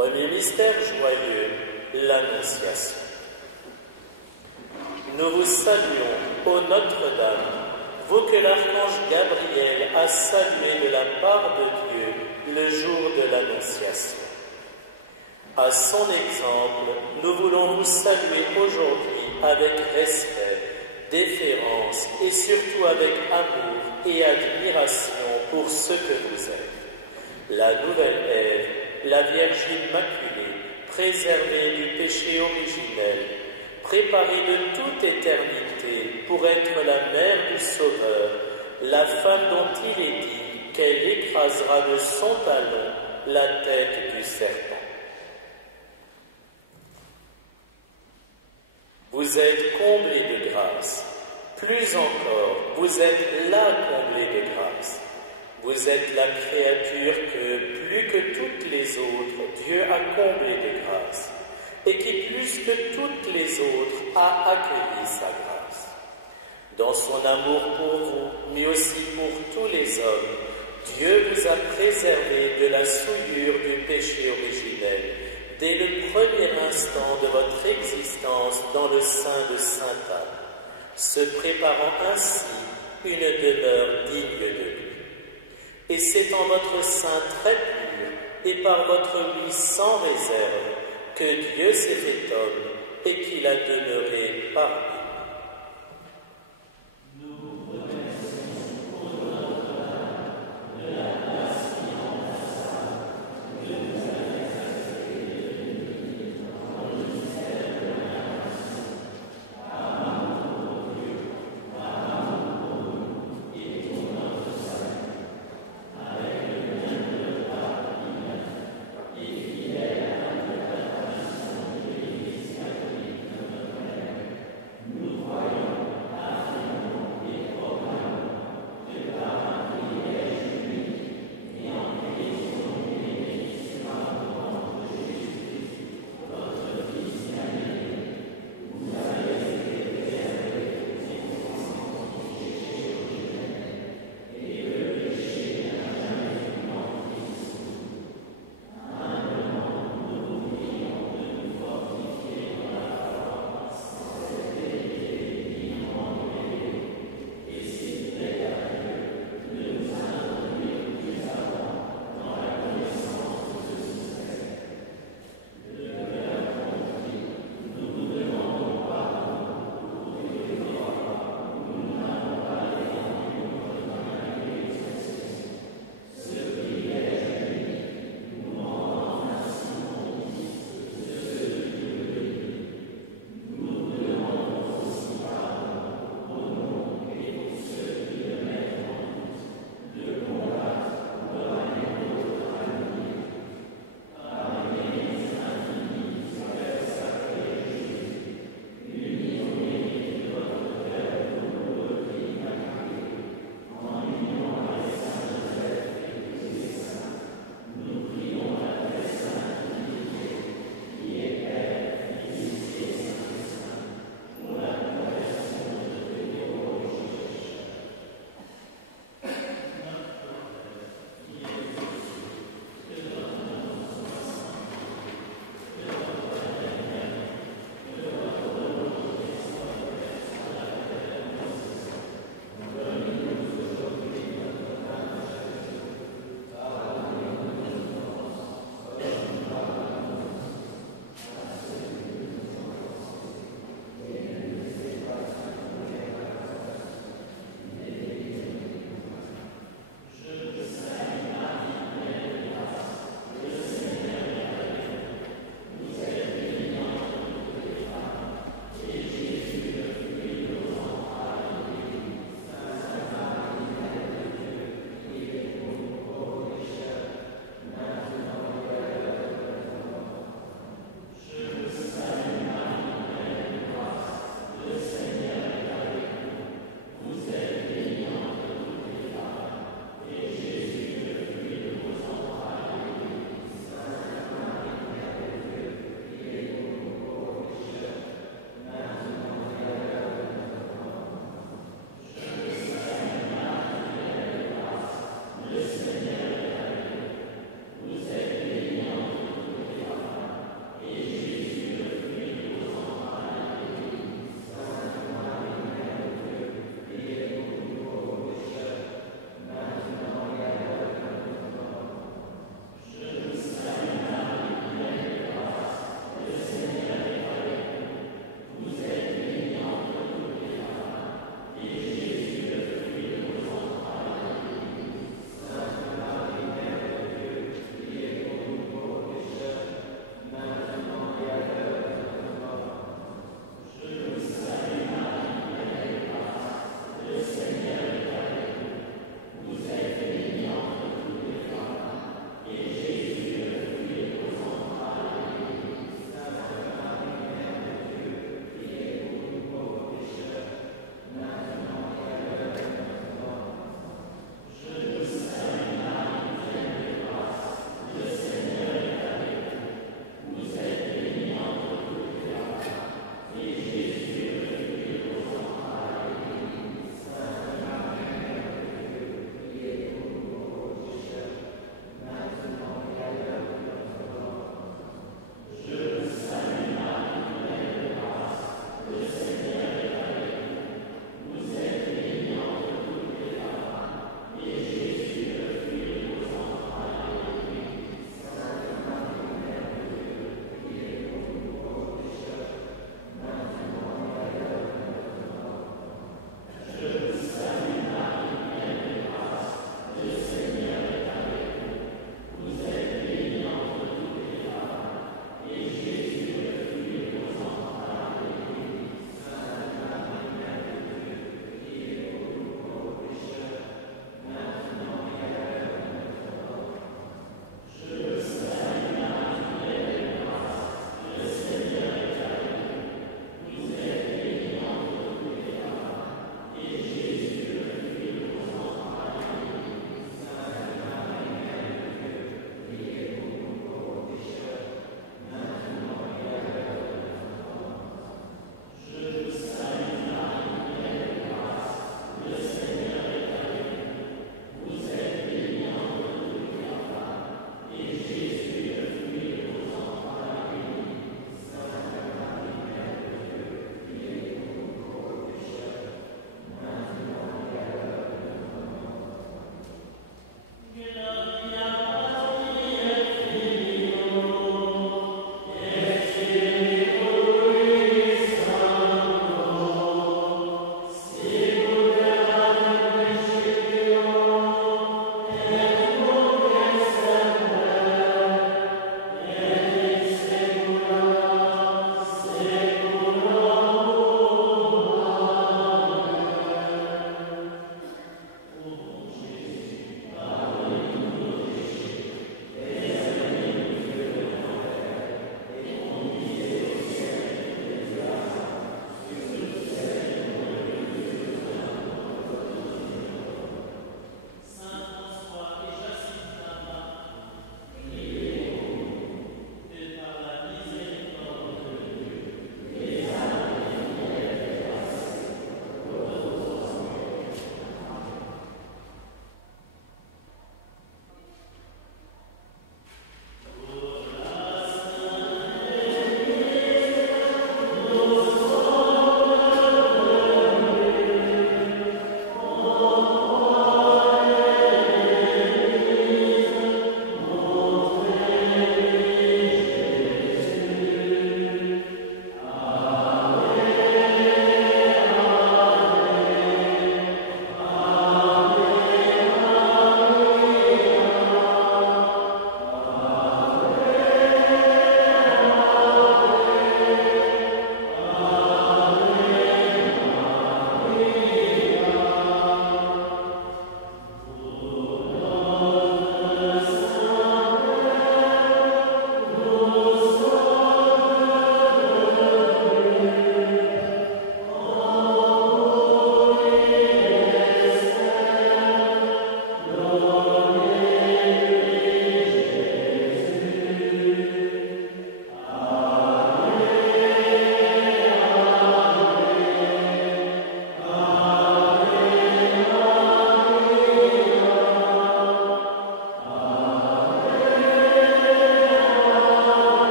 Premier mystère joyeux, l'Annonciation. Nous vous saluons, ô Notre-Dame, vous que l'archange Gabriel a salué de la part de Dieu le jour de l'Annonciation. À son exemple, nous voulons vous saluer aujourd'hui avec respect, déférence et surtout avec amour et admiration pour ce que vous êtes. La nouvelle Ève, la Vierge Immaculée, préservée du péché originel, préparée de toute éternité pour être la mère du Sauveur, la femme dont il est dit qu'elle écrasera de son talon la tête du serpent. Vous êtes comblée de grâce. Plus encore, vous êtes la comblée de grâce. Vous êtes la créature que, plus que toutes les autres, Dieu a comblée de grâce, et qui, plus que toutes les autres, a accueilli sa grâce. Dans son amour pour vous, mais aussi pour tous les hommes, Dieu vous a préservé de la souillure du péché originel, dès le premier instant de votre existence dans le sein de Sainte Anne, se préparant ainsi une demeure digne de lui. Et c'est en votre sein très pur et par votre vie sans réserve que Dieu s'est fait homme et qu'il a demeuré parmi nous.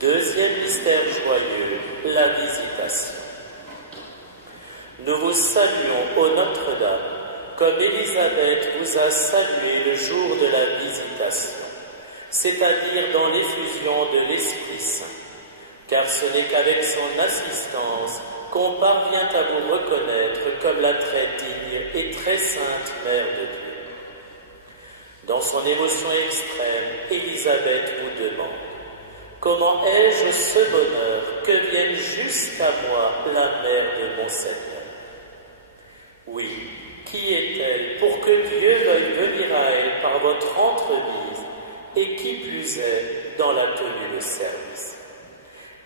Deuxième mystère joyeux, la visitation. Nous vous saluons, ô Notre-Dame, comme Élisabeth vous a salué le jour de la visitation, c'est-à-dire dans l'effusion de l'Esprit Saint, car ce n'est qu'avec son assistance qu'on parvient à vous reconnaître comme la très digne et très sainte Mère de Dieu. Dans son émotion extrême, Élisabeth vous demande « Comment ai-je ce bonheur que vienne jusqu'à moi la mère de mon Seigneur ?» Oui, qui est-elle pour que Dieu veuille venir à elle par votre entremise, et qui plus est dans la tenue de service?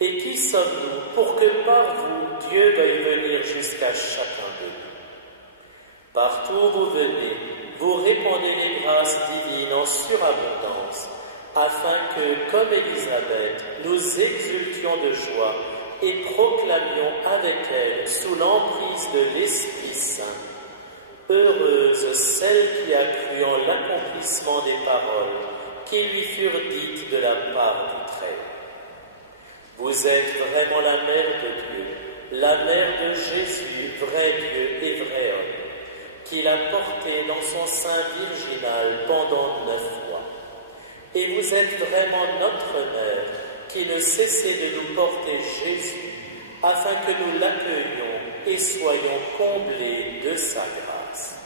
Et qui sommes-nous pour que par vous, Dieu veuille venir jusqu'à chacun de nous? Partout où vous venez, vous répandez les grâces divines en surabondance, afin que, comme Élisabeth, nous exultions de joie et proclamions avec elle, sous l'emprise de l'Esprit Saint, « Heureuse celle qui a cru en l'accomplissement des paroles qui lui furent dites de la part du Très-Haut. » Vous êtes vraiment la Mère de Dieu, la Mère de Jésus, vrai Dieu et vrai homme, qu'il a porté dans son sein virginal pendant 9 mois. Et vous êtes vraiment notre Mère, qui ne cessez de nous porter Jésus, afin que nous l'accueillions et soyons comblés de sa grâce.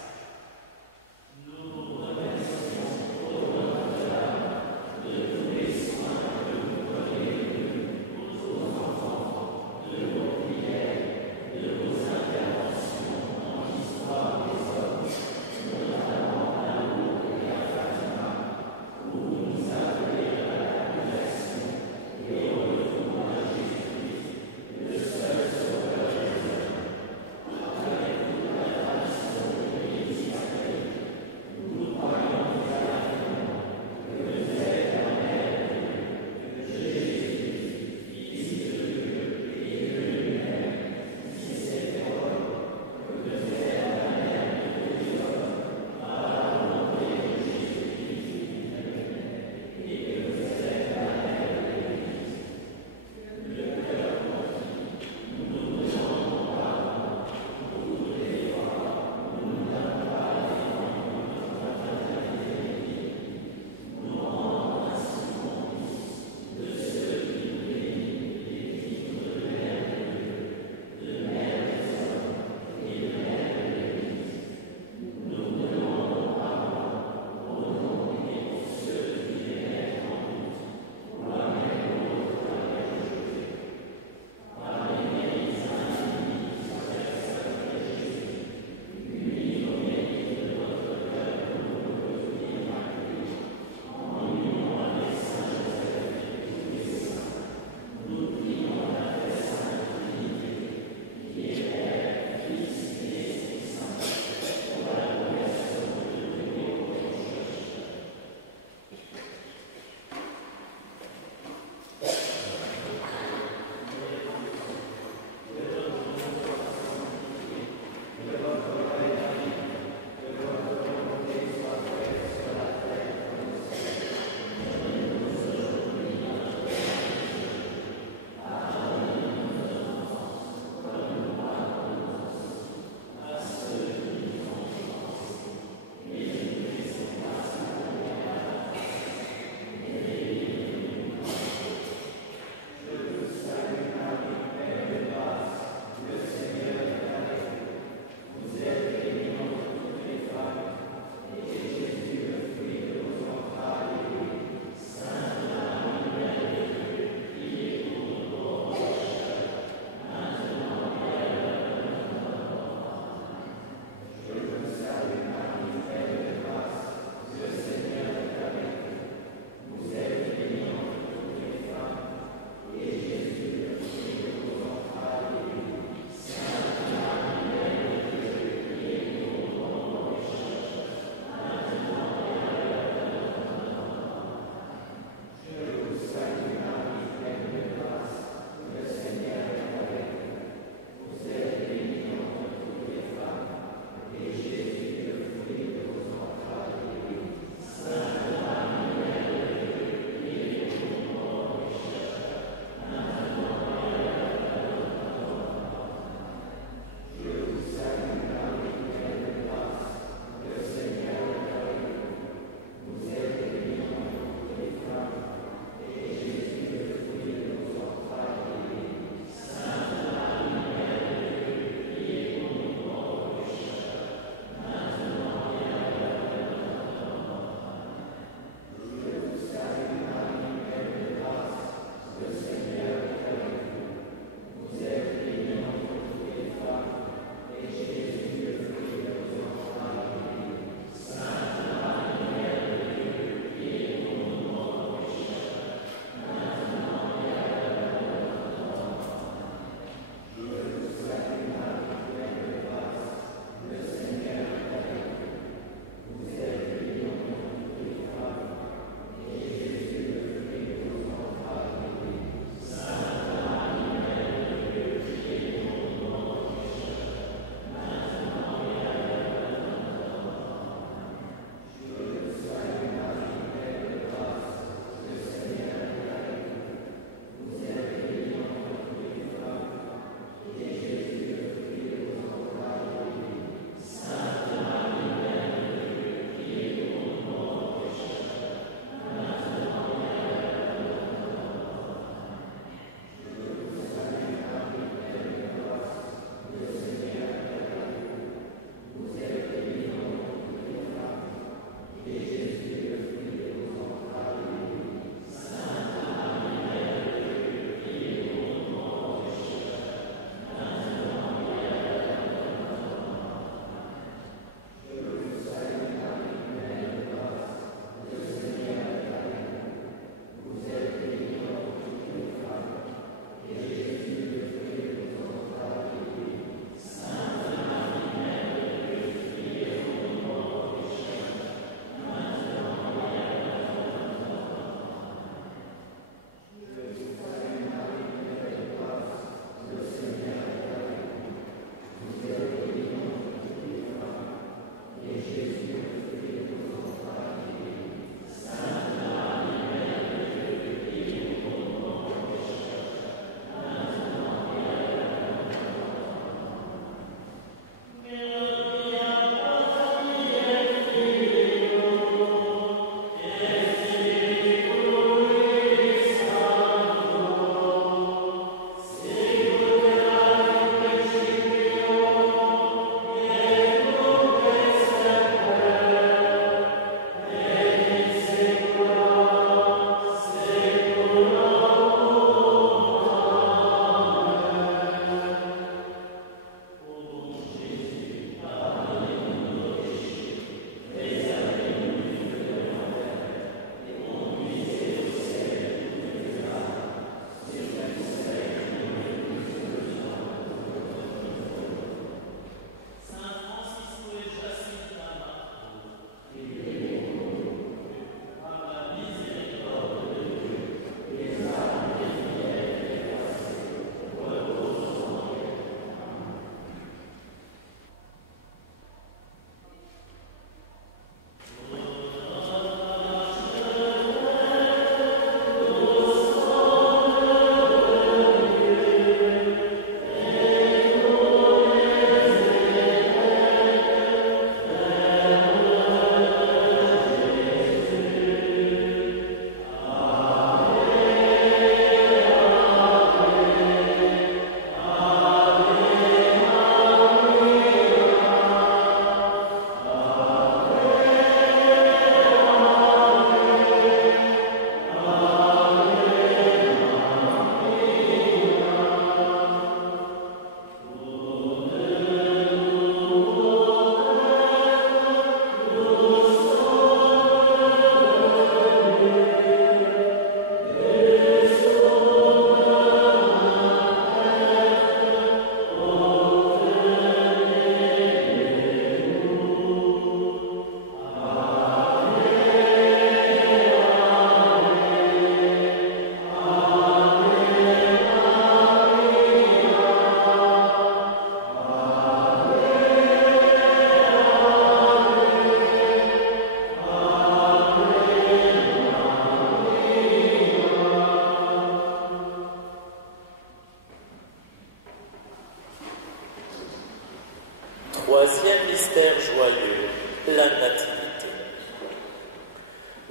Troisième mystère joyeux, la Nativité.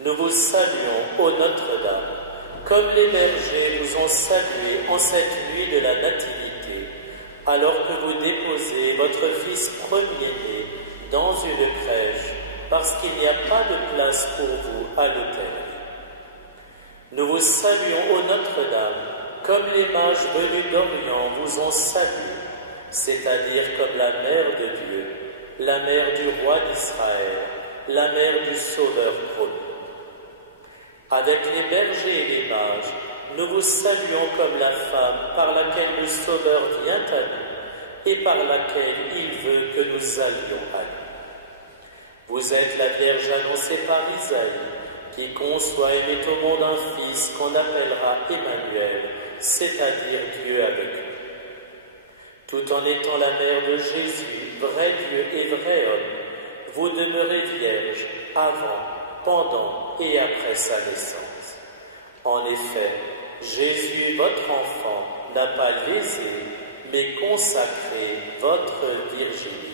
Nous vous saluons, ô Notre-Dame, comme les bergers vous ont salué en cette nuit de la Nativité, alors que vous déposez votre Fils premier-né dans une crèche, parce qu'il n'y a pas de place pour vous à l'autel. Nous vous saluons, ô Notre-Dame, comme les mages venus d'Orient vous ont salué, c'est-à-dire comme la Mère de Dieu, la Mère du Roi d'Israël, la Mère du Sauveur promis. Avec les bergers et les mages, nous vous saluons comme la femme par laquelle le Sauveur vient à nous et par laquelle il veut que nous allions à lui. Vous êtes la Vierge annoncée par Isaïe, qui conçoit et met au monde un Fils qu'on appellera Emmanuel, c'est-à-dire Dieu avec nous. Tout en étant la mère de Jésus, vrai Dieu et vrai homme, vous demeurez vierge avant, pendant et après sa naissance. En effet, Jésus, votre enfant, n'a pas lésé, mais consacré votre virginité.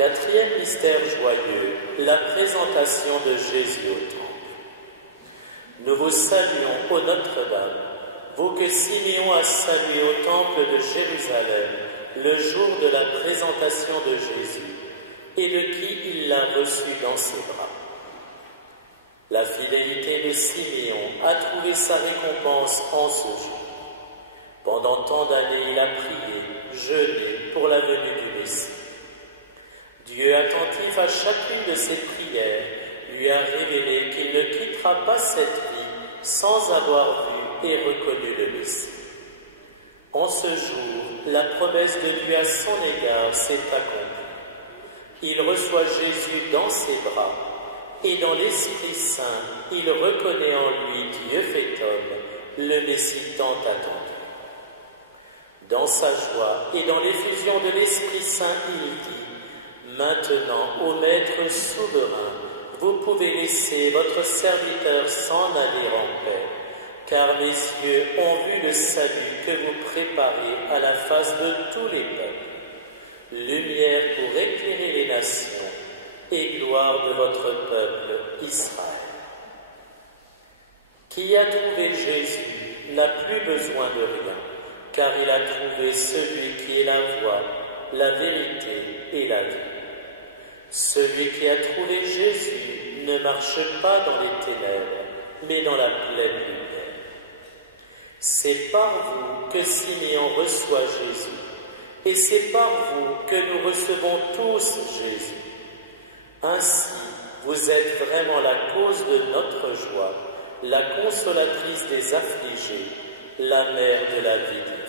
Quatrième mystère joyeux, la présentation de Jésus au temple. Nous vous saluons, ô Notre-Dame, vous que Siméon a salué au temple de Jérusalem le jour de la présentation de Jésus et de qui il l'a reçu dans ses bras. La fidélité de Siméon a trouvé sa récompense en ce jour. Pendant tant d'années, il a prié, jeûné pour la venue du Messie. Dieu, attentif à chacune de ses prières, lui a révélé qu'il ne quittera pas cette vie sans avoir vu et reconnu le Messie. En ce jour, la promesse de Dieu à son égard s'est accomplie. Il reçoit Jésus dans ses bras et dans l'Esprit Saint, il reconnaît en lui Dieu fait homme, le Messie tant attendu. Dans sa joie et dans l'effusion de l'Esprit Saint, il dit: Maintenant, ô Maître souverain, vous pouvez laisser votre serviteur s'en aller en paix, car mes yeux ont vu le salut que vous préparez à la face de tous les peuples, lumière pour éclairer les nations et gloire de votre peuple Israël. Qui a trouvé Jésus n'a plus besoin de rien, car il a trouvé celui qui est la voie, la vérité et la vie. Celui qui a trouvé Jésus ne marche pas dans les ténèbres, mais dans la pleine lumière. C'est par vous que Siméon reçoit Jésus, et c'est par vous que nous recevons tous Jésus. Ainsi, vous êtes vraiment la cause de notre joie, la consolatrice des affligés, la mère de la vie divine.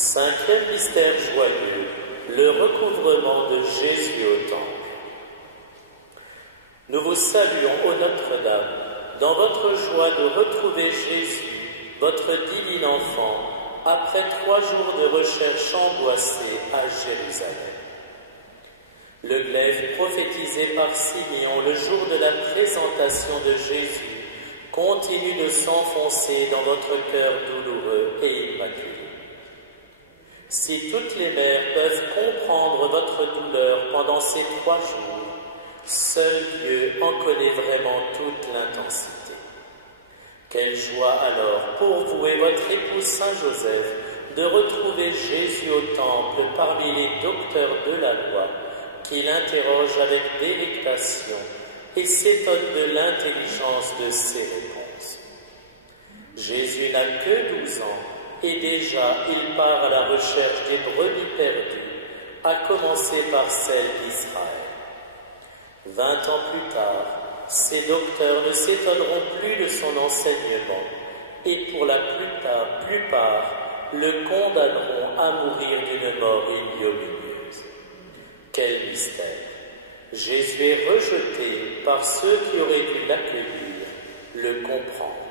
Cinquième mystère joyeux, le recouvrement de Jésus au temple. Nous vous saluons, ô Notre-Dame, dans votre joie de retrouver Jésus, votre divin enfant, après 3 jours de recherche angoissée à Jérusalem. Le glaive prophétisé par Simeon le jour de la présentation de Jésus continue de s'enfoncer dans votre cœur douloureux et immaculé. Si toutes les mères peuvent comprendre votre douleur pendant ces 3 jours, seul Dieu en connaît vraiment toute l'intensité. Quelle joie alors pour vous et votre époux Saint Joseph de retrouver Jésus au temple parmi les docteurs de la loi qui l'interrogent avec délectation et s'étonnent de l'intelligence de ses réponses. Jésus n'a que 12 ans et déjà il part à la recherche des brebis perdues, à commencer par celles d'Israël. 20 ans plus tard, ces docteurs ne s'étonneront plus de son enseignement et pour la plupart le condamneront à mourir d'une mort ignominieuse. Quel mystère! Jésus est rejeté par ceux qui auraient dû l'accueillir, le comprendre.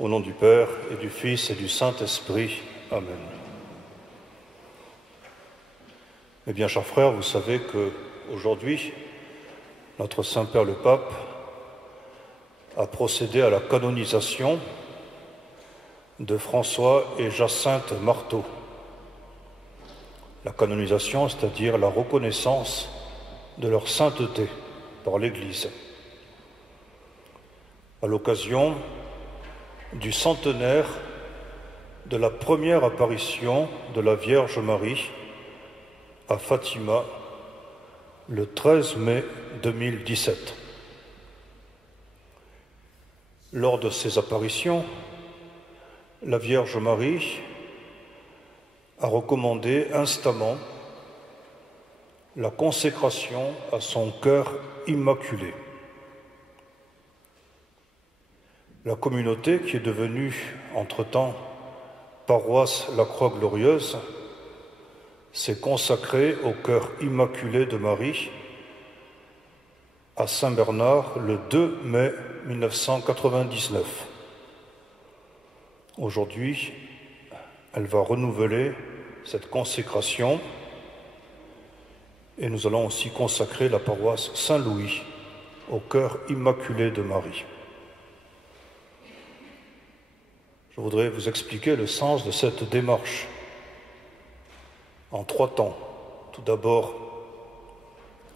Au nom du Père et du Fils et du Saint-Esprit. Amen. Eh bien, chers frères, vous savez qu'aujourd'hui, notre Saint-Père le Pape a procédé à la canonisation de François et Jacinthe Marteau. La canonisation, c'est-à-dire la reconnaissance de leur sainteté par l'Église. À l'occasion du centenaire de la première apparition de la Vierge Marie à Fatima le 13 mai 2017. Lors de ces apparitions, la Vierge Marie a recommandé instamment la consécration à son cœur immaculé. La communauté, qui est devenue entre-temps paroisse La Croix-Glorieuse, s'est consacrée au cœur immaculé de Marie à Saint-Bernard le 2 mai 1999. Aujourd'hui, elle va renouveler cette consécration et nous allons aussi consacrer la paroisse Saint-Louis au cœur immaculé de Marie. Je voudrais vous expliquer le sens de cette démarche en 3 temps. Tout d'abord,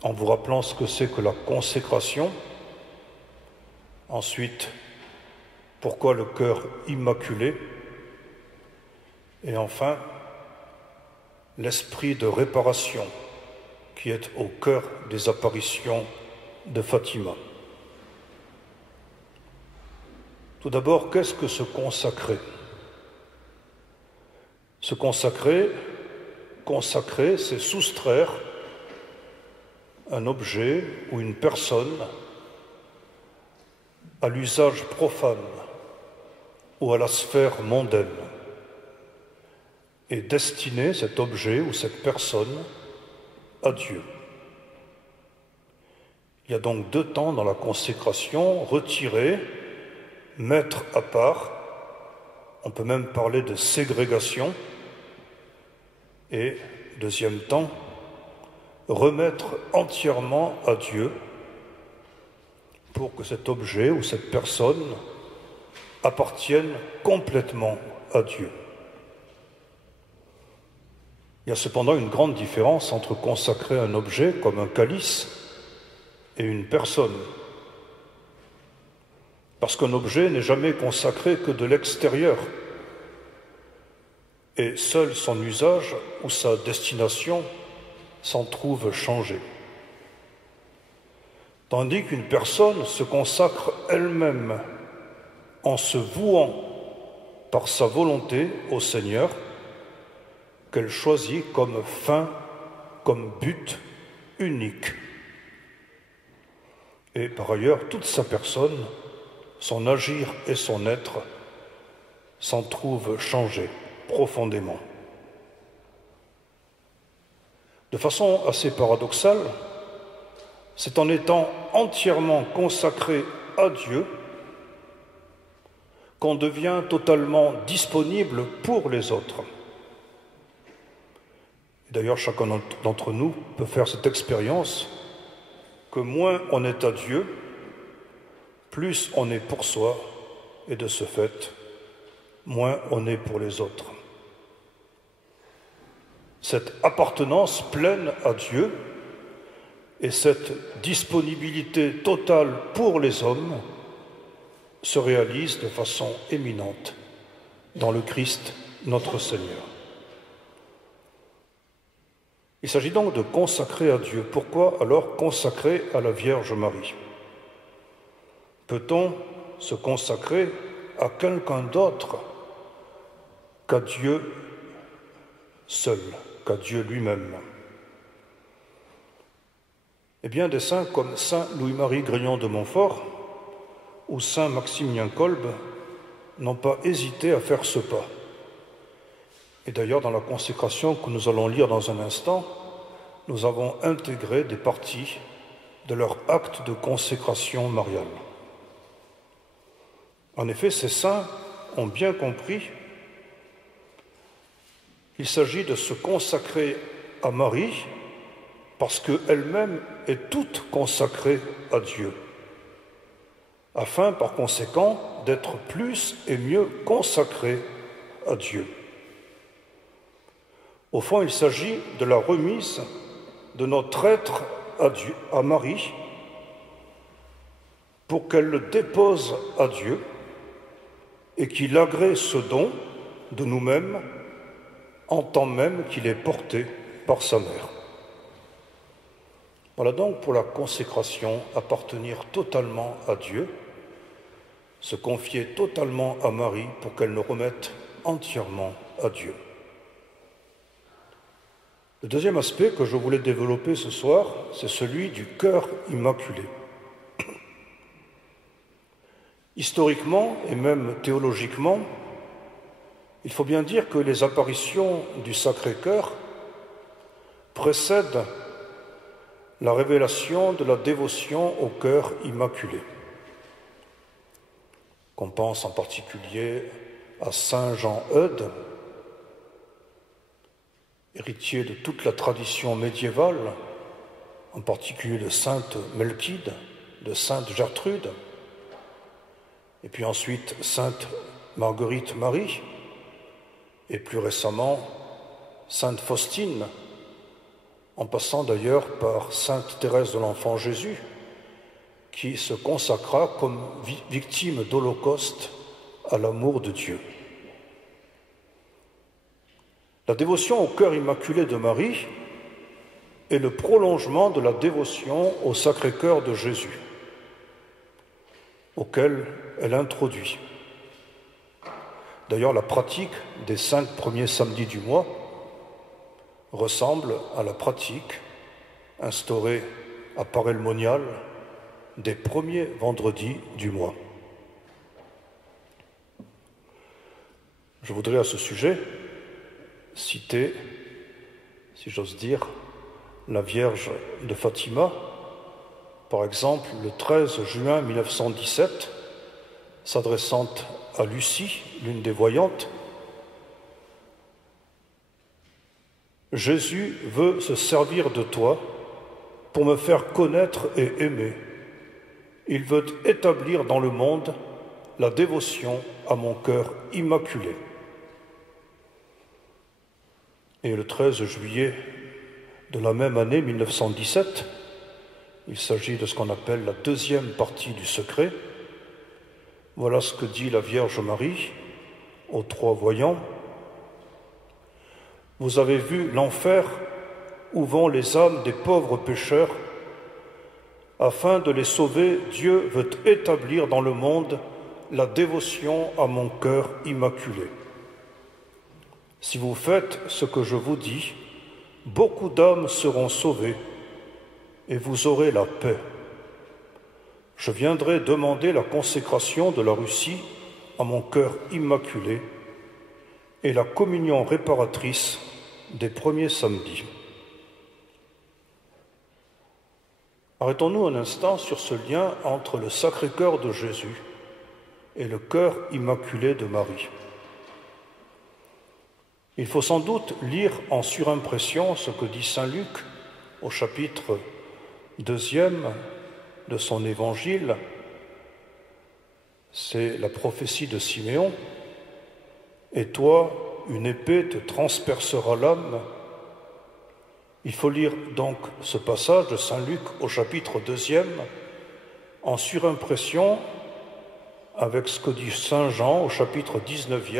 en vous rappelant ce que c'est que la consécration. Ensuite, pourquoi le cœur immaculé. Et enfin, l'esprit de réparation qui est au cœur des apparitions de Fatima. Tout d'abord, qu'est-ce que se consacrer? Se consacrer, c'est soustraire un objet ou une personne à l'usage profane ou à la sphère mondaine et destiner cet objet ou cette personne à Dieu. Il y a donc 2 temps dans la consécration: retirer, mettre à part. On peut même parler de ségrégation. Et deuxième temps, remettre entièrement à Dieu pour que cet objet ou cette personne appartienne complètement à Dieu. Il y a cependant une grande différence entre consacrer un objet comme un calice et une personne. Parce qu'un objet n'est jamais consacré que de l'extérieur. Et seul son usage ou sa destination s'en trouve changé. Tandis qu'une personne se consacre elle-même en se vouant par sa volonté au Seigneur, qu'elle choisit comme fin, comme but unique. Et par ailleurs, toute sa personne, son agir et son être s'en trouvent changés profondément. De façon assez paradoxale, c'est en étant entièrement consacré à Dieu qu'on devient totalement disponible pour les autres. D'ailleurs, chacun d'entre nous peut faire cette expérience que moins on est à Dieu, plus on est pour soi, et de ce fait, moins on est pour les autres. Cette appartenance pleine à Dieu et cette disponibilité totale pour les hommes se réalisent de façon éminente dans le Christ, notre Seigneur. Il s'agit donc de consacrer à Dieu. Pourquoi alors consacrer à la Vierge Marie? Peut-on se consacrer à quelqu'un d'autre qu'à Dieu seul, qu'à Dieu lui-même? Eh bien, des saints comme saint Louis-Marie Grignon de Montfort ou saint Maximilien Kolbe n'ont pas hésité à faire ce pas. Et d'ailleurs, dans la consécration que nous allons lire dans un instant, nous avons intégré des parties de leur acte de consécration mariale. En effet, ces saints ont bien compris, il s'agit de se consacrer à Marie parce qu'elle-même est toute consacrée à Dieu, afin par conséquent d'être plus et mieux consacrée à Dieu. Au fond, il s'agit de la remise de notre être à Dieu, à Marie, pour qu'elle le dépose à Dieu et qu'il agrée ce don de nous-mêmes en tant même qu'il est porté par sa mère. Voilà donc pour la consécration, appartenir totalement à Dieu, se confier totalement à Marie pour qu'elle nous remette entièrement à Dieu. Le deuxième aspect que je voulais développer ce soir, c'est celui du cœur immaculé. Historiquement et même théologiquement, il faut bien dire que les apparitions du Sacré-Cœur précèdent la révélation de la dévotion au cœur immaculé. Qu'on pense en particulier à Saint Jean Eudes, héritier de toute la tradition médiévale, en particulier de Sainte Melchide, de Sainte Gertrude, et puis ensuite Sainte Marguerite Marie, et plus récemment Sainte Faustine, en passant d'ailleurs par Sainte Thérèse de l'Enfant Jésus, qui se consacra comme victime d'Holocauste à l'amour de Dieu. La dévotion au cœur immaculé de Marie est le prolongement de la dévotion au Sacré-Cœur de Jésus, auquel elle introduit. D'ailleurs, la pratique des 5 premiers samedis du mois ressemble à la pratique instaurée à Paray-le-Monial des premiers vendredis du mois. Je voudrais à ce sujet citer, si j'ose dire, la Vierge de Fatima, par exemple le 13 juin 1917, s'adressant à Lucie, l'une des voyantes, « Jésus veut se servir de toi pour me faire connaître et aimer. Il veut établir dans le monde la dévotion à mon cœur immaculé. » Et le 13 juillet de la même année 1917, il s'agit de ce qu'on appelle la deuxième partie du secret. Voilà ce que dit la Vierge Marie aux 3 voyants. « Vous avez vu l'enfer où vont les âmes des pauvres pécheurs. Afin de les sauver, Dieu veut établir dans le monde la dévotion à mon cœur immaculé. Si vous faites ce que je vous dis, beaucoup d'âmes seront sauvées et vous aurez la paix. Je viendrai demander la consécration de la Russie à mon cœur immaculé et la communion réparatrice des premiers samedis. » Arrêtons-nous un instant sur ce lien entre le Sacré-Cœur de Jésus et le cœur immaculé de Marie. Il faut sans doute lire en surimpression ce que dit saint Luc au chapitre 2 de son évangile. C'est la prophétie de Siméon. « Et toi, une épée te transpercera l'âme. » Il faut lire donc ce passage de saint Luc au chapitre 2 en surimpression avec ce que dit saint Jean au chapitre 19.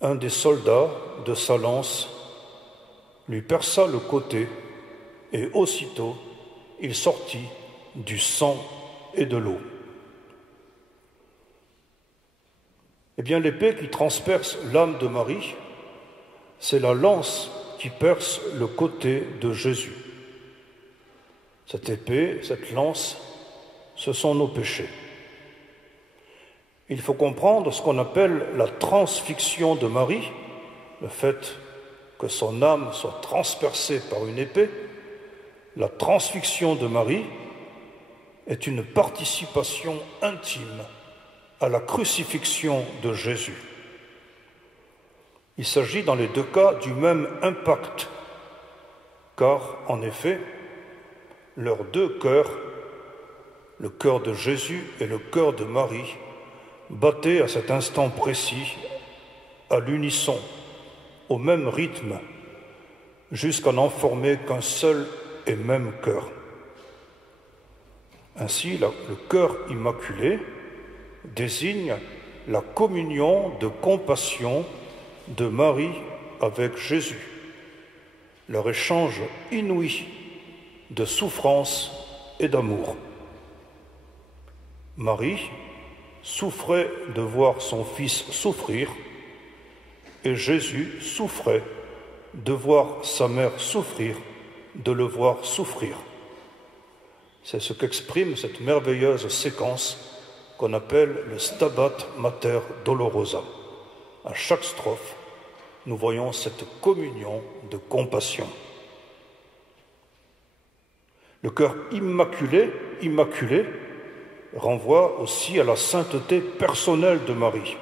Un des soldats de sa lance lui perça le côté et aussitôt il sortit du sang et de l'eau. Eh bien, l'épée qui transperce l'âme de Marie, c'est la lance qui perce le côté de Jésus. Cette épée, cette lance, ce sont nos péchés. Il faut comprendre ce qu'on appelle la transfixion de Marie, le fait que son âme soit transpercée par une épée. La transfixion de Marie est une participation intime à la crucifixion de Jésus. Il s'agit dans les deux cas du même impact, car en effet, leurs deux cœurs, le cœur de Jésus et le cœur de Marie, battaient à cet instant précis, à l'unisson, au même rythme, jusqu'à n'en former qu'un seul et même cœur. Ainsi, le cœur immaculé désigne la communion de compassion de Marie avec Jésus, leur échange inouï de souffrance et d'amour. Marie souffrait de voir son fils souffrir et Jésus souffrait de voir sa mère souffrir, de le voir souffrir. C'est ce qu'exprime cette merveilleuse séquence qu'on appelle le Stabat Mater Dolorosa. À chaque strophe, nous voyons cette communion de compassion. Le cœur immaculé renvoie aussi à la sainteté personnelle de Marie.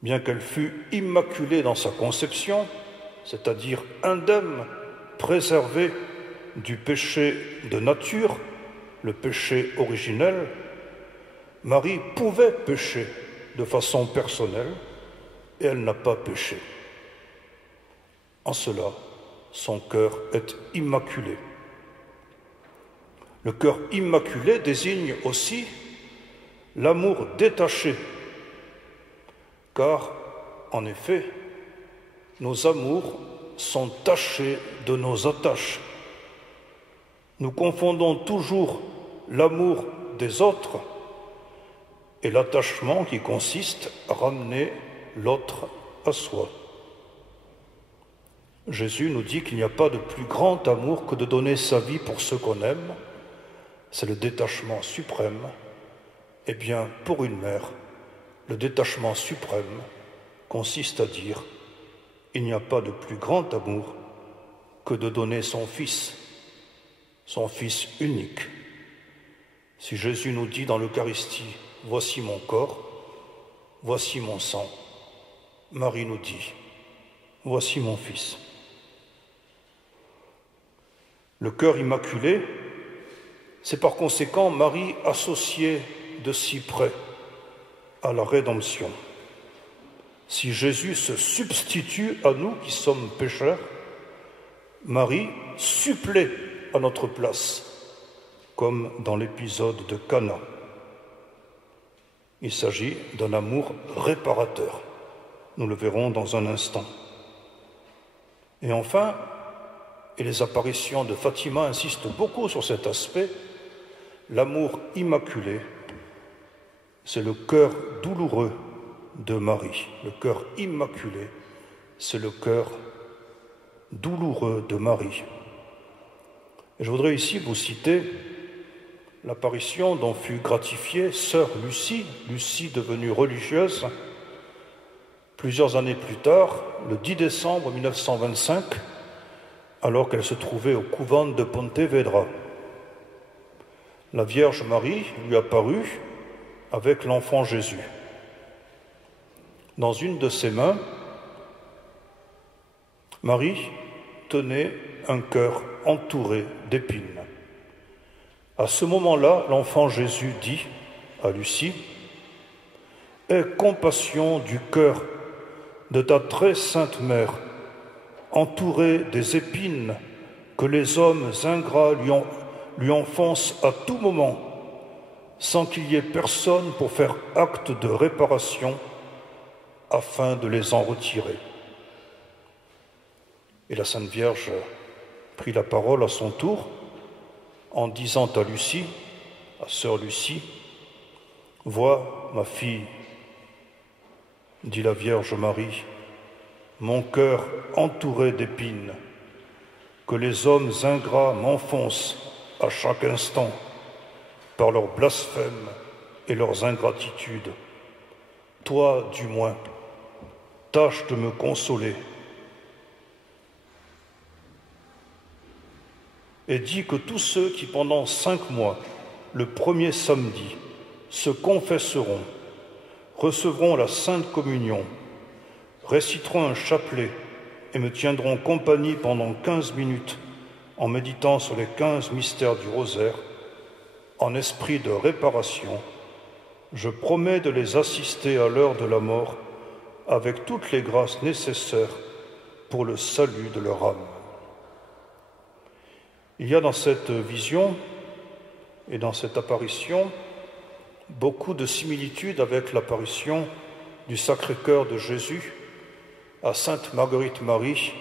Bien qu'elle fût immaculée dans sa conception, c'est-à-dire indemne, préservée du péché de nature, le péché originel, Marie pouvait pécher de façon personnelle et elle n'a pas péché. En cela, son cœur est immaculé. Le cœur immaculé désigne aussi l'amour détaché, car, en effet, nos amours sont tachés de nos attaches. Nous confondons toujours l'amour des autres et l'attachement qui consiste à ramener l'autre à soi. Jésus nous dit qu'il n'y a pas de plus grand amour que de donner sa vie pour ceux qu'on aime. C'est le détachement suprême. Eh bien, pour une mère, le détachement suprême consiste à dire « Il n'y a pas de plus grand amour que de donner son Fils unique. » Si Jésus nous dit dans l'Eucharistie « Voici mon corps, voici mon sang », Marie nous dit « Voici mon Fils ». Le cœur immaculé, c'est par conséquent Marie associée de si près à la rédemption. Si Jésus se substitue à nous qui sommes pécheurs, Marie supplée à notre place, comme dans l'épisode de Cana. Il s'agit d'un amour réparateur. Nous le verrons dans un instant. Et enfin, et les apparitions de Fatima insistent beaucoup sur cet aspect, l'amour immaculé, c'est le cœur douloureux de Marie. Le cœur immaculé, c'est le cœur douloureux de Marie. Et je voudrais ici vous citer l'apparition dont fut gratifiée sœur Lucie devenue religieuse, plusieurs années plus tard, le 10 décembre 1925, alors qu'elle se trouvait au couvent de Pontevedra. La Vierge Marie lui apparut avec l'enfant Jésus. Dans une de ses mains, Marie tenait un cœur entouré d'épines. À ce moment-là, l'enfant Jésus dit à Lucie « Aie compassion du cœur de ta très sainte mère, entourée des épines que les hommes ingrats lui enfoncent à tout moment, sans qu'il y ait personne pour faire acte de réparation afin de les en retirer. » Et la Sainte Vierge prit la parole à son tour en disant à Lucie, à sœur Lucie, « Vois, ma fille, dit la Vierge Marie, mon cœur entouré d'épines, que les hommes ingrats m'enfoncent à chaque instant par leurs blasphèmes et leurs ingratitudes. Toi, du moins, tâche de me consoler. Et dis que tous ceux qui, pendant 5 mois, le premier samedi, se confesseront, recevront la Sainte Communion, réciteront un chapelet et me tiendront compagnie pendant 15 minutes en méditant sur les 15 mystères du rosaire, en esprit de réparation, je promets de les assister à l'heure de la mort avec toutes les grâces nécessaires pour le salut de leur âme. Il y a dans cette vision et dans cette apparition beaucoup de similitudes avec l'apparition du Sacré-Cœur de Jésus à Sainte Marguerite Marie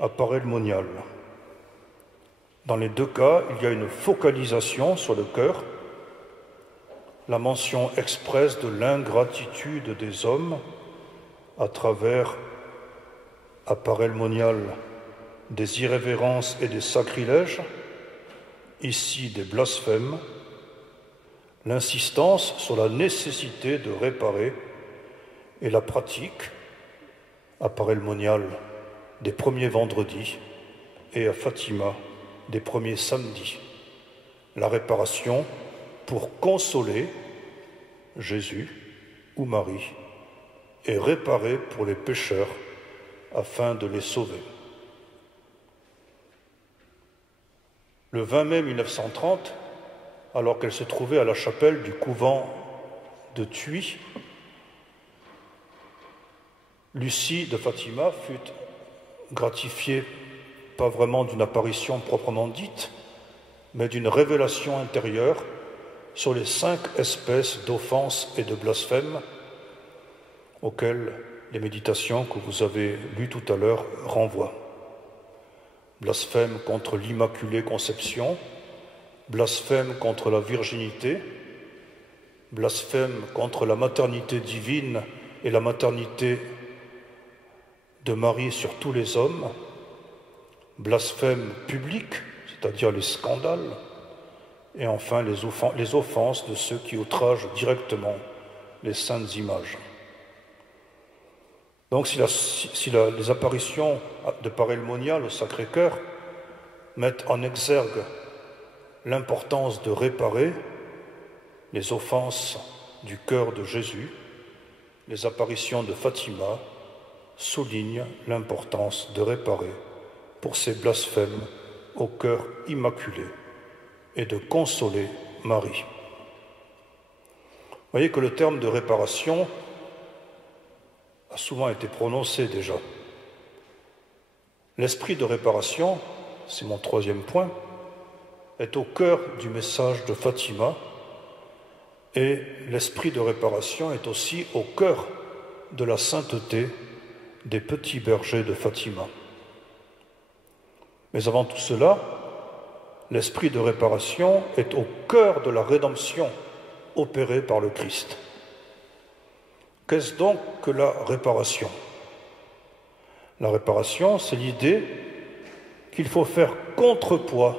à Paray-le-Monial. Dans les deux cas, il y a une focalisation sur le cœur, la mention expresse de l'ingratitude des hommes à travers, à Paray-le-Monial, des irrévérences et des sacrilèges, ici des blasphèmes, l'insistance sur la nécessité de réparer et la pratique, à Paray-le-Monial, des premiers vendredis et à Fatima, des premiers samedis. La réparation pour consoler Jésus ou Marie et réparer pour les pécheurs afin de les sauver. Le 20 mai 1930, alors qu'elle se trouvait à la chapelle du couvent de Tuy, Lucie de Fatima fut gratifiée pas vraiment d'une apparition proprement dite, mais d'une révélation intérieure sur les 5 espèces d'offenses et de blasphèmes auxquelles les méditations que vous avez lues tout à l'heure renvoient. Blasphème contre l'Immaculée Conception, blasphème contre la virginité, blasphème contre la maternité divine et la maternité de Marie sur tous les hommes, blasphème public, c'est-à-dire les scandales, et enfin les offenses de ceux qui outragent directement les saintes images. Donc si les apparitions de Paray-le-Monial au Sacré-Cœur mettent en exergue l'importance de réparer les offenses du cœur de Jésus, les apparitions de Fatima soulignent l'importance de réparer pour ces blasphèmes au cœur immaculé et de consoler Marie. Vous voyez que le terme de réparation a souvent été prononcé déjà. L'esprit de réparation, c'est mon 3e point, est au cœur du message de Fatima et l'esprit de réparation est aussi au cœur de la sainteté des petits bergers de Fatima. Mais avant tout cela, l'esprit de réparation est au cœur de la rédemption opérée par le Christ. Qu'est-ce donc que la réparation? La réparation, c'est l'idée qu'il faut faire contrepoids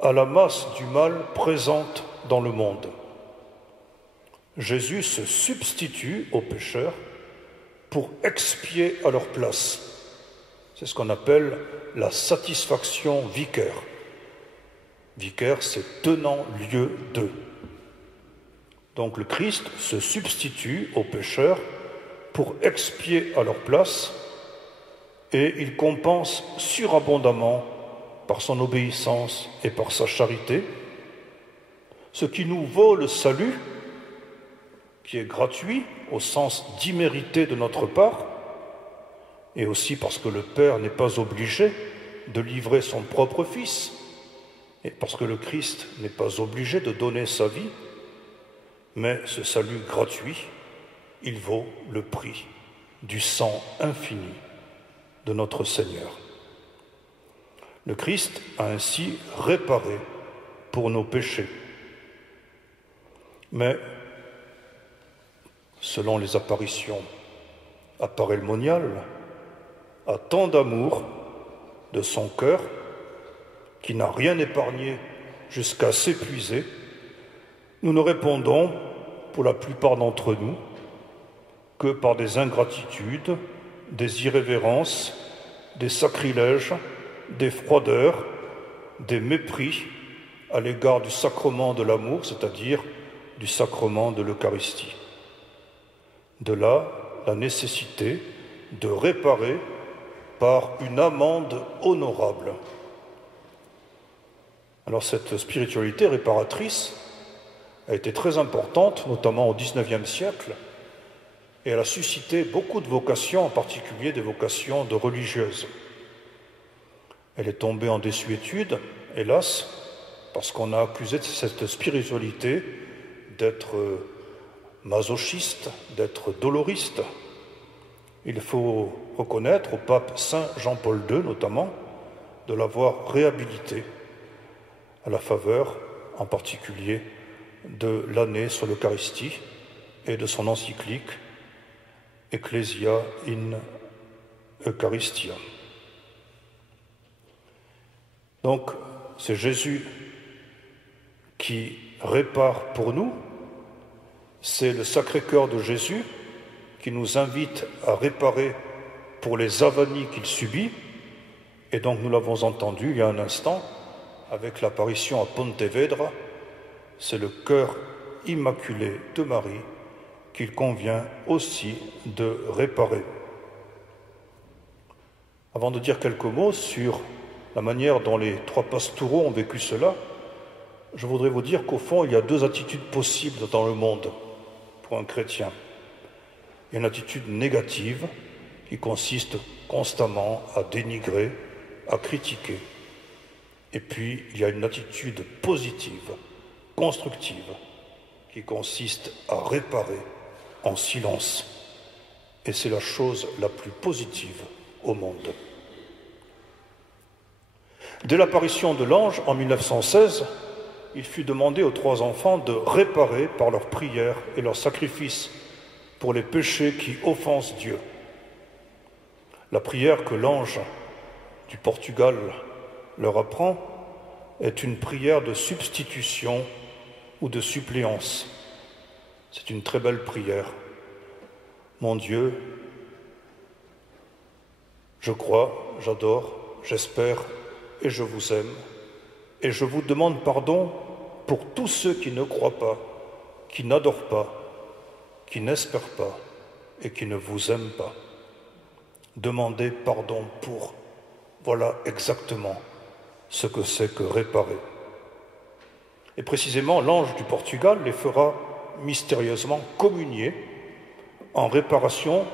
à la masse du mal présente dans le monde. Jésus se substitue aux pécheurs pour expier à leur place. C'est ce qu'on appelle la satisfaction vicaire. Vicaire, c'est tenant lieu de. Donc le Christ se substitue aux pécheurs pour expier à leur place et il compense surabondamment par son obéissance et par sa charité ce qui nous vaut le salut, qui est gratuit au sens d'immérité de notre part, et aussi parce que le Père n'est pas obligé de livrer son propre Fils, et parce que le Christ n'est pas obligé de donner sa vie, mais ce salut gratuit, il vaut le prix du sang infini de notre Seigneur. Le Christ a ainsi réparé pour nos péchés. Mais, selon les apparitions à Paray-le-Monial, a tant d'amour de son cœur qui n'a rien épargné jusqu'à s'épuiser, nous ne répondons, pour la plupart d'entre nous, que par des ingratitudes, des irrévérences, des sacrilèges, des froideurs, des mépris à l'égard du sacrement de l'amour, c'est-à-dire du sacrement de l'Eucharistie. De là, la nécessité de réparer par une amende honorable. Alors cette spiritualité réparatrice a été très importante, notamment au XIXe siècle, et elle a suscité beaucoup de vocations, en particulier des vocations de religieuses. Elle est tombée en désuétude, hélas, parce qu'on a accusé de cette spiritualité d'être masochiste, d'être doloriste. Il faut reconnaître au pape Saint Jean-Paul II, notamment, de l'avoir réhabilité à la faveur, en particulier, de l'année sur l'Eucharistie et de son encyclique Ecclesia in Eucharistia. Donc, c'est Jésus qui répare pour nous, c'est le Sacré-Cœur de Jésus qui nous invite à réparer pour les avanies qu'il subit, et donc nous l'avons entendu il y a un instant, avec l'apparition à Pontevedra, c'est le cœur immaculé de Marie qu'il convient aussi de réparer. Avant de dire quelques mots sur la manière dont les trois pastoraux ont vécu cela, je voudrais vous dire qu'au fond, il y a deux attitudes possibles dans le monde pour un chrétien. Il y a une attitude négative qui consiste constamment à dénigrer, à critiquer. Et puis, il y a une attitude positive, constructive, qui consiste à réparer en silence. Et c'est la chose la plus positive au monde. Dès l'apparition de l'ange en 1916, il fut demandé aux trois enfants de réparer par leurs prières et leurs sacrifices pour les péchés qui offensent Dieu. La prière que l'ange du Portugal leur apprend est une prière de substitution ou de suppléance. C'est une très belle prière. Mon Dieu, je crois, j'adore, j'espère et je vous aime, et je vous demande pardon pour tous ceux qui ne croient pas, qui n'adorent pas, qui n'espèrent pas et qui ne vous aiment pas. Demandez pardon pour. Voilà exactement ce que c'est que réparer. Et précisément, l'ange du Portugal les fera mystérieusement communier en réparation,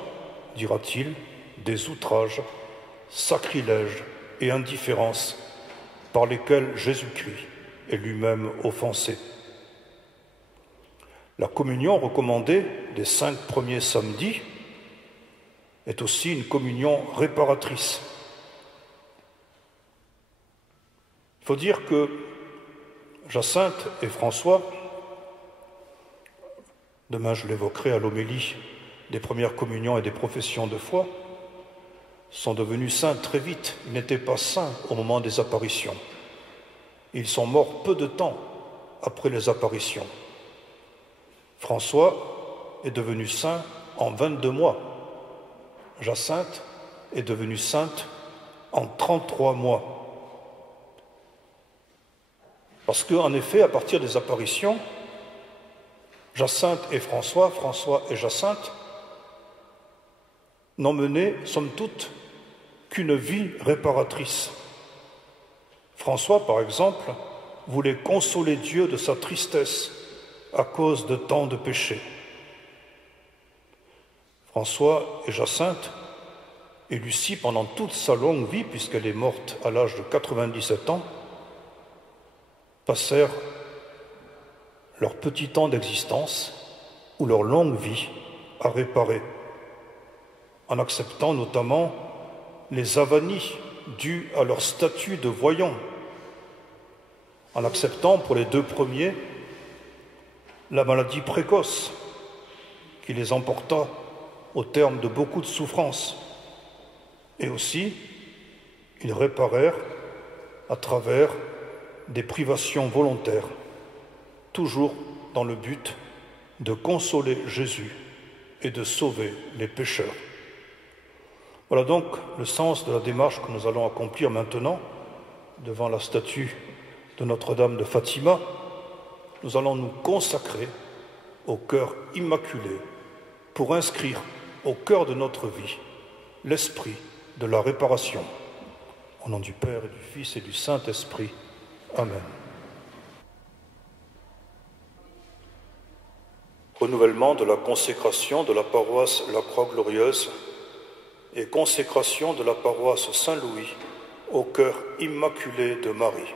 dira-t-il, des outrages, sacrilèges et indifférences par lesquels Jésus-Christ est lui-même offensé. La communion recommandée des 5 premiers samedis est aussi une communion réparatrice. Il faut dire que Jacinthe et François, demain je l'évoquerai à l'homélie des premières communions et des professions de foi, sont devenus saints très vite. Ils n'étaient pas saints au moment des apparitions. Ils sont morts peu de temps après les apparitions. François est devenu saint en 22 mois. Jacinthe est devenue sainte en 33 mois. Parce qu'en effet, à partir des apparitions, Jacinthe et François, François et Jacinthe, n'ont mené, somme toute, qu'une vie réparatrice. François, par exemple, voulait consoler Dieu de sa tristesse à cause de tant de péchés. François et Jacinthe, et Lucie, pendant toute sa longue vie, puisqu'elle est morte à l'âge de 97 ans, passèrent leur petit temps d'existence ou leur longue vie à réparer, en acceptant notamment les avanies dues à leur statut de voyants, en acceptant pour les 2 premiers la maladie précoce qui les emporta au terme de beaucoup de souffrances. Et aussi, ils réparèrent à travers des privations volontaires, toujours dans le but de consoler Jésus et de sauver les pécheurs. Voilà donc le sens de la démarche que nous allons accomplir maintenant devant la statue de Notre-Dame de Fatima. Nous allons nous consacrer au cœur immaculé, pour inscrire au cœur de notre vie l'esprit de la réparation. Au nom du Père et du Fils et du Saint-Esprit. Amen. Renouvellement de la consécration de la paroisse La Croix-Glorieuse et consécration de la paroisse Saint-Louis au cœur immaculé de Marie.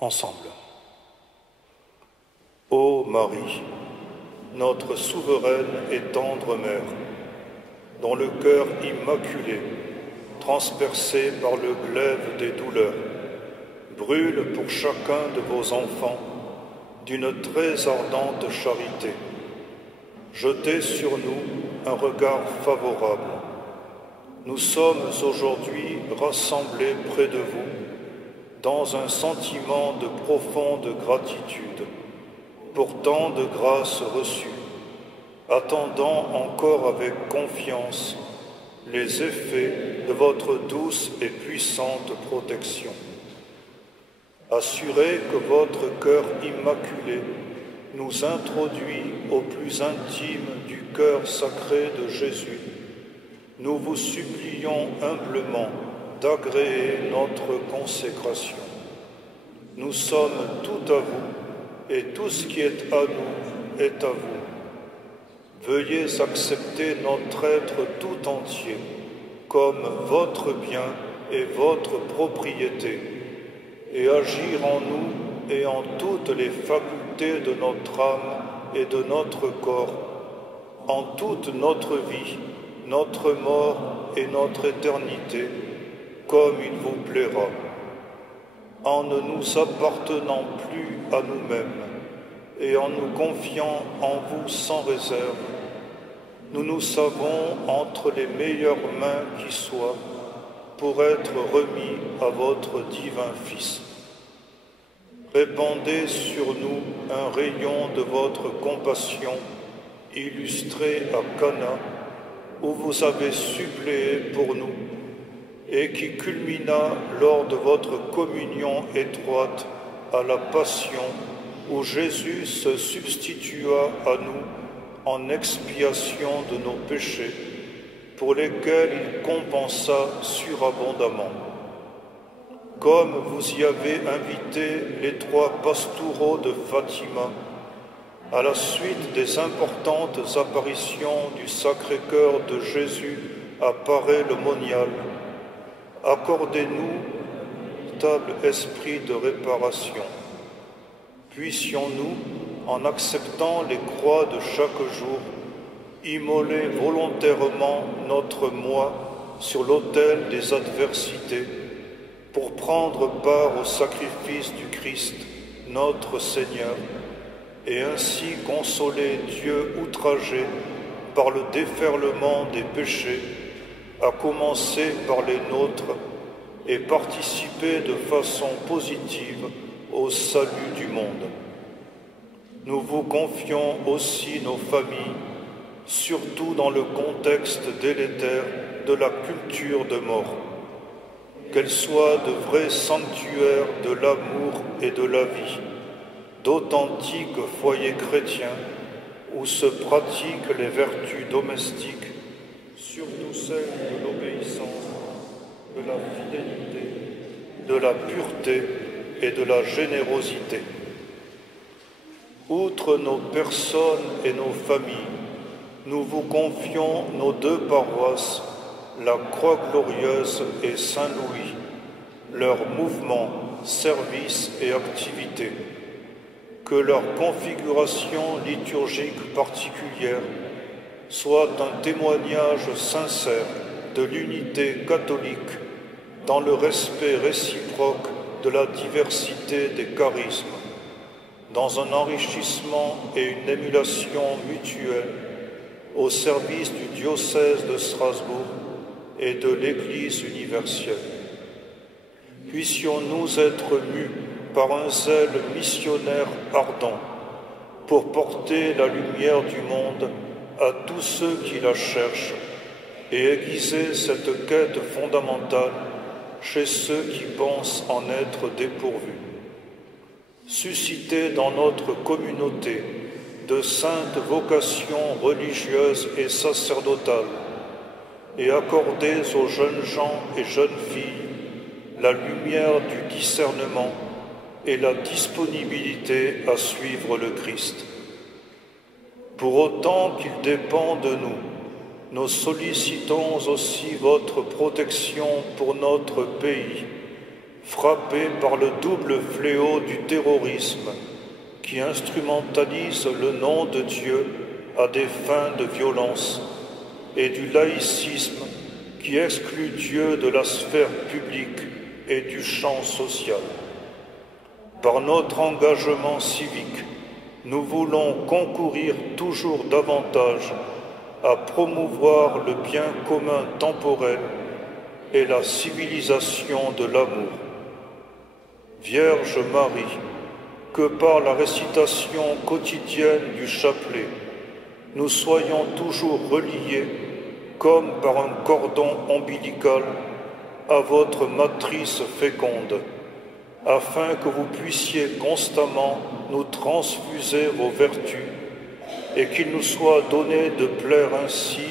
Ensemble. Ô Marie, notre souveraine et tendre Mère, dont le cœur immaculé, transpercé par le glaive des douleurs, brûle pour chacun de vos enfants d'une très ardente charité. Jetez sur nous un regard favorable. Nous sommes aujourd'hui rassemblés près de vous dans un sentiment de profonde gratitude pour tant de grâces reçues, attendant encore avec confiance les effets de votre douce et puissante protection. Assurez que votre cœur immaculé nous introduit au plus intime du cœur sacré de Jésus. Nous vous supplions humblement d'agréer notre consécration. Nous sommes tout à vous et tout ce qui est à nous est à vous. Veuillez accepter notre être tout entier comme votre bien et votre propriété et agir en nous et en toutes les facultés de notre âme et de notre corps, en toute notre vie, notre mort et notre éternité, comme il vous plaira, en ne nous appartenant plus à nous-mêmes et en nous confiant en vous sans réserve. Nous nous savons entre les meilleures mains qui soient pour être remis à votre divin Fils. Répandez sur nous un rayon de votre compassion illustré à Cana, où vous avez suppléé pour nous, et qui culmina lors de votre communion étroite à la Passion, où Jésus se substitua à nous en expiation de nos péchés, pour lesquels il compensa surabondamment. Comme vous y avez invité les 3 pastoureaux de Fatima, à la suite des importantes apparitions du Sacré-Cœur de Jésus à Paray-le-Monial, accordez-nous un véritable esprit de réparation. Puissions-nous, en acceptant les croix de chaque jour, immoler volontairement notre moi sur l'autel des adversités, pour prendre part au sacrifice du Christ, notre Seigneur, et ainsi consoler Dieu outragé par le déferlement des péchés, à commencer par les nôtres, et participer de façon positive au salut du monde. Nous vous confions aussi nos familles, surtout dans le contexte délétère de la culture de mort. Qu'elles soient de vrais sanctuaires de l'amour et de la vie, d'authentiques foyers chrétiens où se pratiquent les vertus domestiques, surtout celles de l'obéissance, de la fidélité, de la pureté et de la générosité. Outre nos personnes et nos familles, nous vous confions nos 2 paroisses, la Croix-Glorieuse et Saint-Louis, leurs mouvements, services et activités. Que leur configuration liturgique particulière soit un témoignage sincère de l'unité catholique dans le respect réciproque de la diversité des charismes, dans un enrichissement et une émulation mutuelle au service du diocèse de Strasbourg et de l'Église universelle. Puissions-nous être mus par un zèle missionnaire ardent pour porter la lumière du monde à tous ceux qui la cherchent et aiguiser cette quête fondamentale chez ceux qui pensent en être dépourvus. Suscitez dans notre communauté de saintes vocations religieuses et sacerdotales, et accordez aux jeunes gens et jeunes filles la lumière du discernement et la disponibilité à suivre le Christ. Pour autant qu'il dépend de nous, nous sollicitons aussi votre protection pour notre pays, frappé par le double fléau du terrorisme qui instrumentalise le nom de Dieu à des fins de violence et du laïcisme qui exclut Dieu de la sphère publique et du champ social. Par notre engagement civique, nous voulons concourir toujours davantage à promouvoir le bien commun temporel et la civilisation de l'amour. Vierge Marie, que par la récitation quotidienne du chapelet, nous soyons toujours reliés, comme par un cordon ombilical, à votre matrice féconde, afin que vous puissiez constamment nous transfuser vos vertus et qu'il nous soit donné de plaire ainsi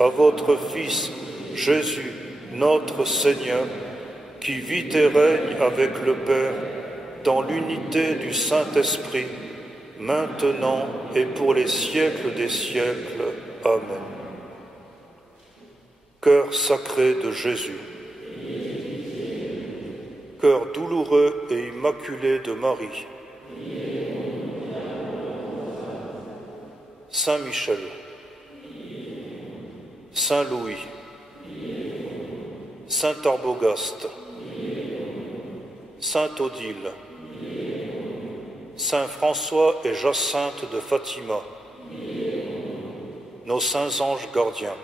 à votre Fils, Jésus, notre Seigneur, qui vit et règne avec le Père dans l'unité du Saint-Esprit, maintenant et pour les siècles des siècles. Amen. Cœur sacré de Jésus, cœur douloureux et immaculé de Marie, Saint Michel, Saint Louis, Saint Arbogast, Saint Odile, Saint François et Jacinthe de Fatima, nos saints anges gardiens,